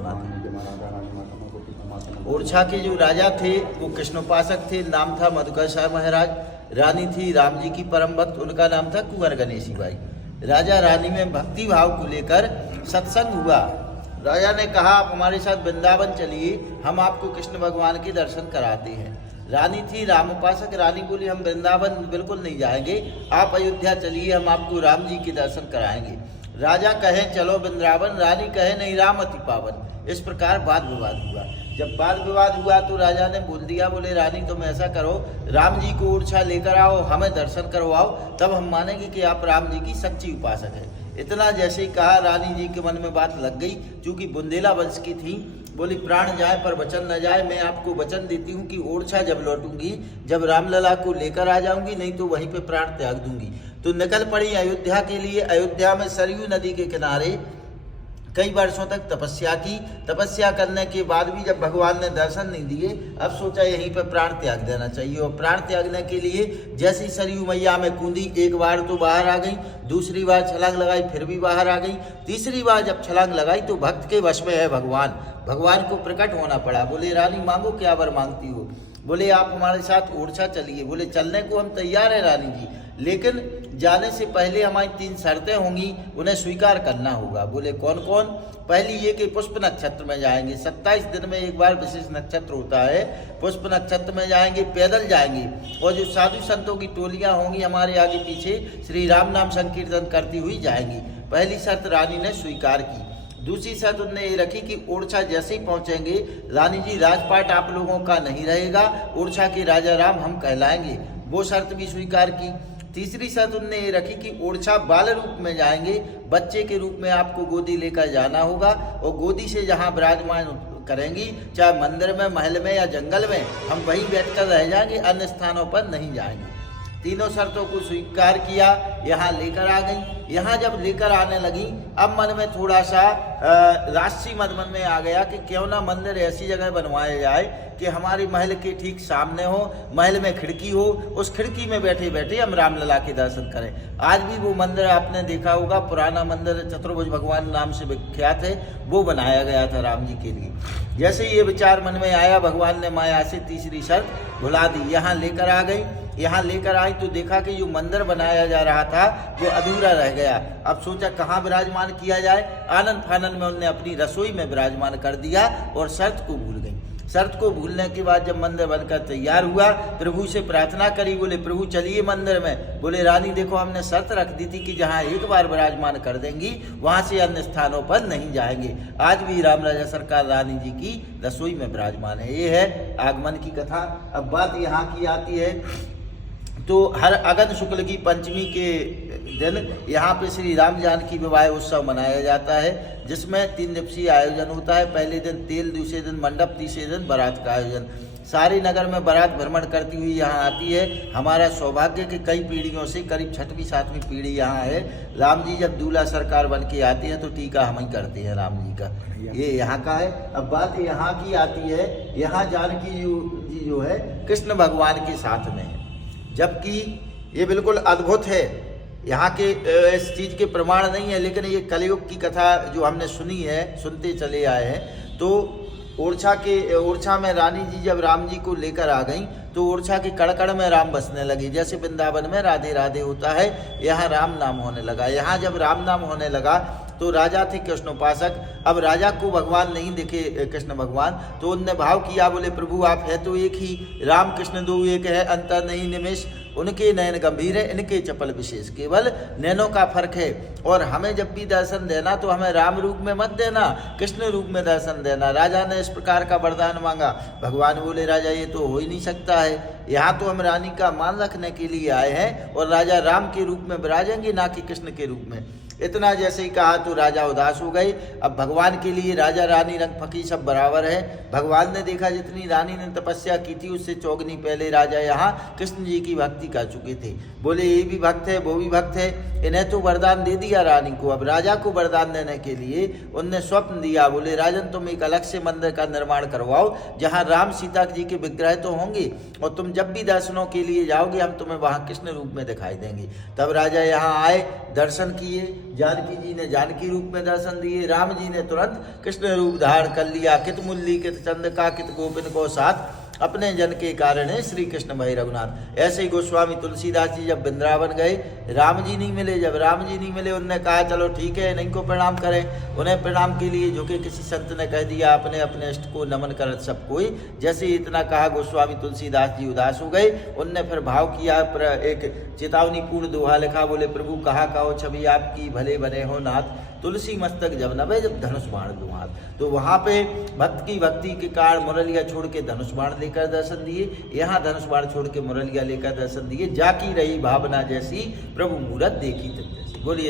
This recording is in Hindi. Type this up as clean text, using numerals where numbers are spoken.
सुनाते हैं। ओरछा के जो राजा थे वो कृष्णोपासक थे, नाम था मधुकर शाह महाराज। रानी थी राम जी की परम भक्त, उनका नाम था कुंवर गणेशी बाई। राजा रानी में भक्ति भाव को लेकर सत्संग हुआ। राजा ने कहा आप हमारे साथ वृंदावन चलिए, हम आपको कृष्ण भगवान के दर्शन कराते हैं। रानी थी राम उपासक, रानी बोली हम वृंदावन बिल्कुल नहीं जाएंगे, आप अयोध्या चलिए, हम आपको राम जी के दर्शन कराएंगे। राजा कहे चलो वृंदावन, रानी कहे नहीं राम अति पावन। इस प्रकार वाद विवाद हुआ। जब वाद विवाद हुआ तो राजा ने बोल दिया, बोले रानी तुम ऐसा करो, राम जी को ओरछा लेकर आओ, हमें दर्शन करवाओ, तब हम मानेंगे कि आप राम जी की सच्ची उपासक है। इतना जैसे ही कहा, रानी जी के मन में बात लग गई, क्योंकि बुंदेला वंश की थी। बोली प्राण जाए पर वचन न जाए, मैं आपको वचन देती हूँ कि ओरछा जब लौटूंगी, जब रामलला को लेकर आ जाऊंगी, नहीं तो वहीं पे प्राण त्याग दूंगी। तो निकल पड़ी अयोध्या के लिए। अयोध्या में सरयू नदी के किनारे कई वर्षों तक तपस्या की। तपस्या करने के बाद भी जब भगवान ने दर्शन नहीं दिए, अब सोचा यहीं पर प्राण त्याग देना चाहिए। और प्राण त्यागने के लिए जैसी सरयू मैया में कूदी, एक बार तो बाहर आ गई, दूसरी बार छलांग लगाई, फिर भी बाहर आ गई, तीसरी बार जब छलांग लगाई तो भक्त के वश में है भगवान, भगवान को प्रकट होना पड़ा। बोले रानी मांगो, क्या वर मांगती हो? बोले आप हमारे साथ ओरछा चलिए। बोले चलने को हम तैयार हैं रानी जी, लेकिन जाने से पहले हमारी 3 शर्तें होंगी, उन्हें स्वीकार करना होगा। बोले कौन कौन? पहली ये कि पुष्प नक्षत्र में जाएंगे, 27 दिन में एक बार विशेष नक्षत्र होता है, पुष्प नक्षत्र में जाएंगे, पैदल जाएंगे, और जो साधु संतों की टोलियां होंगी हमारे आगे पीछे श्री राम नाम संकीर्तन करती हुई जाएंगी। पहली शर्त रानी ने स्वीकार की। दूसरी शर्त उन्होंने ये रखी कि ओरछा जैसे ही पहुंचेंगे, रानी जी राजपाट आप लोगों का नहीं रहेगा, ओरछा के राजा राम हम कहलाएंगे, वो शर्त भी स्वीकार की। तीसरी शर्त उन्होंने ये रखी कि ओरछा बाल रूप में जाएंगे, बच्चे के रूप में आपको गोदी लेकर जाना होगा, और गोदी से जहाँ विराजमान करेंगी, चाहे मंदिर में, महल में या जंगल में, हम वहीं बैठकर रह जाएंगे, अन्य स्थानों पर नहीं जाएंगे। तीनों शर्तों को स्वीकार किया, यहाँ लेकर आ गई। यहाँ जब लेकर आने लगी, अब मन में थोड़ा सा राष्ट्रीय मन में आ गया कि क्यों ना मंदिर ऐसी जगह बनवाया जाए कि हमारे महल के ठीक सामने हो, महल में खिड़की हो, उस खिड़की में बैठे बैठे हम रामलला के दर्शन करें। आज भी वो मंदिर आपने देखा होगा, पुराना मंदिर चतुर्भुज भगवान नाम से विख्यात है, वो बनाया गया था राम जी के लिए। जैसे ये विचार मन में आया, भगवान ने माया से तीसरी शर्त भुला दी, यहाँ लेकर आ गई। यहाँ लेकर आई तो देखा कि जो मंदिर बनाया जा रहा था वो अधूरा रह गया। अब सोचा कहाँ विराजमान किया जाए, आनंद फानंद में उन्होंने अपनी रसोई में विराजमान कर दिया और शर्त को भूल गई। शर्त को भूलने के बाद जब मंदिर बनकर तैयार हुआ, प्रभु से प्रार्थना करी, बोले प्रभु चलिए मंदिर में। बोले रानी देखो हमने शर्त रख दी थी कि जहाँ एक बार विराजमान कर देंगी, वहाँ से अन्य स्थानों पर नहीं जाएंगे। आज भी राम राजा सरकार रानी जी की रसोई में विराजमान है। ये है आगमन की कथा। अब बात यहाँ की आती है, तो हर अगन शुक्ल की पंचमी के दिन यहाँ पे श्री राम जानकी विवाह उत्सव मनाया जाता है, जिसमें 3 दिवसीय आयोजन होता है। पहले दिन तेल, दूसरे दिन मंडप, तीसरे दिन बारात का आयोजन। सारे नगर में बारात भ्रमण करती हुई यहाँ आती है। हमारा सौभाग्य कि कई पीढ़ियों से, करीब 6वीं 7वीं पीढ़ी यहाँ है। राम जी जब दूल्हा सरकार बन के आते हैं तो टीका हम ही करते हैं राम जी का, ये यहाँ का है। अब बात यहाँ की आती है, यहाँ जानकी जी जो है कृष्ण भगवान के साथ में है, जबकि ये बिल्कुल अद्भुत है। यहाँ के इस चीज़ के प्रमाण नहीं है, लेकिन ये कलयुग की कथा जो हमने सुनी है, सुनते चले आए हैं। तो ओरछा में रानी जी जब राम जी को लेकर आ गई तो ओरछा के कड़कड़ में राम बसने लगे। जैसे वृंदावन में राधे राधे होता है, यहाँ राम नाम होने लगा। यहाँ जब राम नाम होने लगा तो राजा थे कृष्णोपासक। अब राजा को भगवान नहीं दिखे कृष्ण भगवान, तो उनने भाव किया, बोले प्रभु आप है तो एक ही, राम कृष्ण दो एक है, अंतर नहीं निमेष। उनके नयन गंभीर है, इनके चपल विशेष, केवल नैनों का फर्क है। और हमें जब भी दर्शन देना तो हमें राम रूप में मत देना, कृष्ण रूप में दर्शन देना। राजा ने इस प्रकार का वरदान मांगा। भगवान बोले राजा ये तो हो ही नहीं सकता है, यहाँ तो हम रानी का मान रखने के लिए आए हैं और राजा राम के रूप में विराजेंगे, ना कि कृष्ण के रूप में। इतना जैसे ही कहा तो राजा उदास हो गए। अब भगवान के लिए राजा रानी रंग फकी सब बराबर है। भगवान ने देखा जितनी रानी ने तपस्या की थी उससे चौगनी पहले राजा यहाँ कृष्ण जी की भक्ति कर चुके थे। बोले ये भी भक्त है, वो भी भक्त है, इन्हें तो वरदान दे दिया रानी को। अब राजा को वरदान देने के लिए उनने स्वप्न दिया, बोले राजन तुम एक अलग से मंदिर का निर्माण करवाओ जहाँ राम सीता जी के विग्रह तो होंगे, और तुम जब भी दर्शनों के लिए जाओगे हम तुम्हें वहाँ कृष्ण रूप में दिखाई देंगे। तब राजा यहाँ आए, दर्शन किए, जानकी जी ने जानकी रूप में दर्शन दिए, राम जी ने तुरंत कृष्ण रूप धारण कर लिया। कित मुरली कित चंद्रिका कित गोपिन को साथ, अपने जन के कारण है श्री कृष्ण भई रघुनाथ। ऐसे ही गोस्वामी तुलसीदास जी जब वृंदावन गए, राम जी नहीं मिले। जब राम जी नहीं मिले, उनने कहा चलो ठीक है इन्हीं को प्रणाम करें। उन्हें प्रणाम के लिए झुके, किसी संत ने कह दिया अपने अपने इष्ट को नमन करत सब कोई। जैसे ही इतना कहा गोस्वामी तुलसीदास जी उदास हो गए। उनने फिर भाव किया, एक चेतावनी पूर्ण दोहा लिखा, बोले प्रभु कहा कहो छवि आपकी, भले बने हो नाथ, तुलसी मस्तक जब नभे जब धनुष बाण दो हाथ। तो वहाँ पे भक्त की भक्ति के कारण मुरलिया छोड़ के धनुष बाण लेकर दर्शन दिए, यहाँ धनुष बाण छोड़ के मुरलिया लेकर दर्शन दिए। जाकी रही भावना जैसी, प्रभु मूरत देखी तब जैसी। बोलिए।